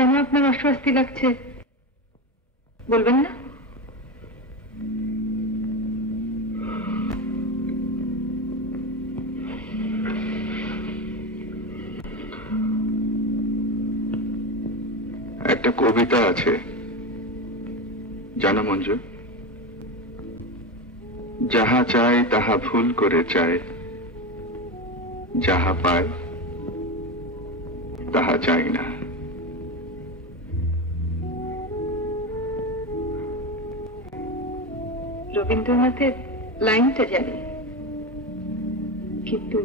কেন আপনার অস্বস্তি লাগছে বলবেন না? একটা কবিতা আছে জানো মঞ্জু, যাহা চায় তাহা ভুল করে চায়, যাহা পায় তাহা চাই না। রবীন্দ্রনাথের লাইনটা জানি, কিন্তু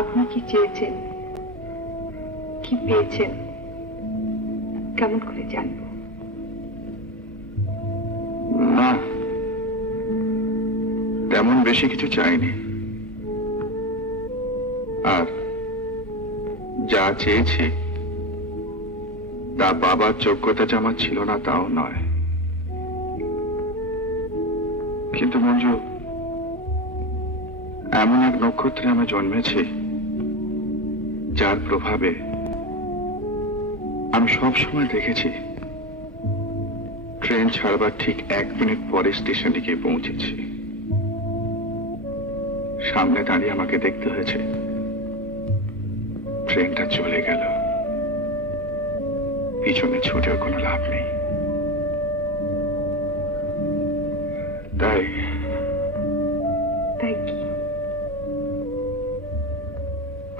আপনি কি চেয়েছেন, কি পেয়েছেন কেমন করে জানবো? না, তেমন বেশি কিছু চাইনি। আর যা চেয়েছি তা বাবার যোগ্যতা যে আমার ছিল না তাও নয়। কিন্তু মঞ্জু, এমন এক নক্ষত্রে আমি জন্মেছি যার প্রভাবে আমি সব সময় দেখেছি ট্রেন ছাড়বার ঠিক 1 মিনিট পরে স্টেশনে গিয়ে পৌঁছেছি। সামনে দাঁড়িয়ে আমাকে দেখতে হয়েছে ট্রেনটা চলে গেল, পিছনে ছুটেও কোনো লাভ নেই। তাই কি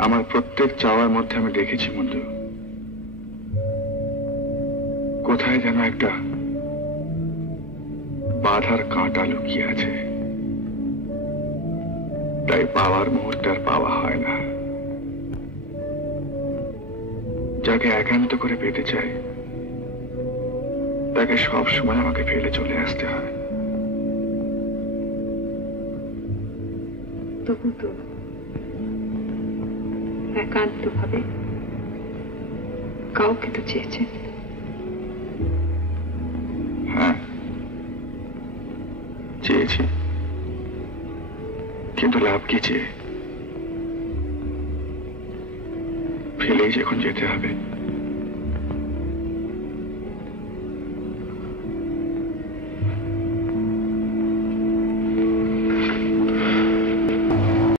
আমার প্রত্যেক চাওয়ার মধ্যে আমি দেখেছি মঞ্জু, কোথায় যেন একটা বাধার কাঁটা লুকিয়ে আছে। তাই পাওয়ার মুহূর্তে আর পাওয়া হয় না। যাকে একান্ত করে পেতে চাই তাকে সব সময় আমাকে ফেলে চলে আসতে হয়। তবু তো একান্ত ভাবে কাউকে তো চেয়েছেন। হ্যাঁ, চেয়েছি, কিন্তু লাভ কি চেয়ে? ফেলেই যখন যেতে হবে